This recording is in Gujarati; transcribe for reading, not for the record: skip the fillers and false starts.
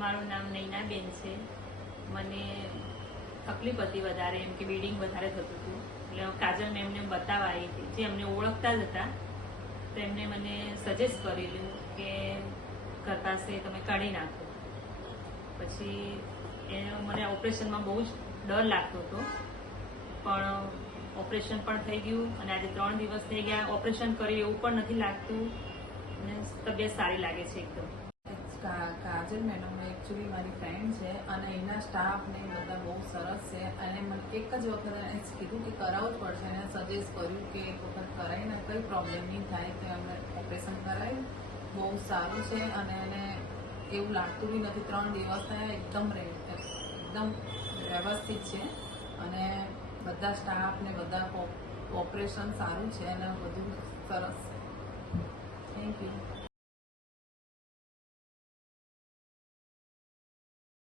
મારું નામ નૈનાબેન છે. મને તકલીફ હતી વધારે, એમ કે બ્લીડિંગ વધારે થતું હતું. એટલે કાજલ મેમને બતાવવા આવી હતી, જે અમને ઓળખતા જ હતા. તો એમને મને સજેસ્ટ કરેલું કે ઘર પાસે તમે કાઢી નાખો. પછી મને ઓપરેશનમાં બહુ જ ડર લાગતો હતો, પણ ઓપરેશન પણ થઈ ગયું અને આજે 3 દિવસ થઈ ગયા. ઓપરેશન કર્યું એવું પણ નથી લાગતું અને તબિયત સારી લાગે છે એકદમ. કાજલ મેડમ એકચ્યુઅલી મારી ફ્રેન્ડ છે અને એના સ્ટાફ ને બધા બહુ સરસ છે. અને મને એક જ વખત એને કીધું કે કરાવવું જ પડશે. એને સજેસ્ટ કર્યું કે એક વખત કરાવીને કંઈ પ્રોબ્લેમ નહીં થાય, તો અમે ઓપરેશન કરાવ્યું. બહુ સારું છે અને એને એવું લાગતું બી નથી. 3 દિવસ થયા, એકદમ વ્યવસ્થિત છે અને બધા સ્ટાફ ને બધા ઓપરેશન સારું છે અને બધું સરસ. Thank you.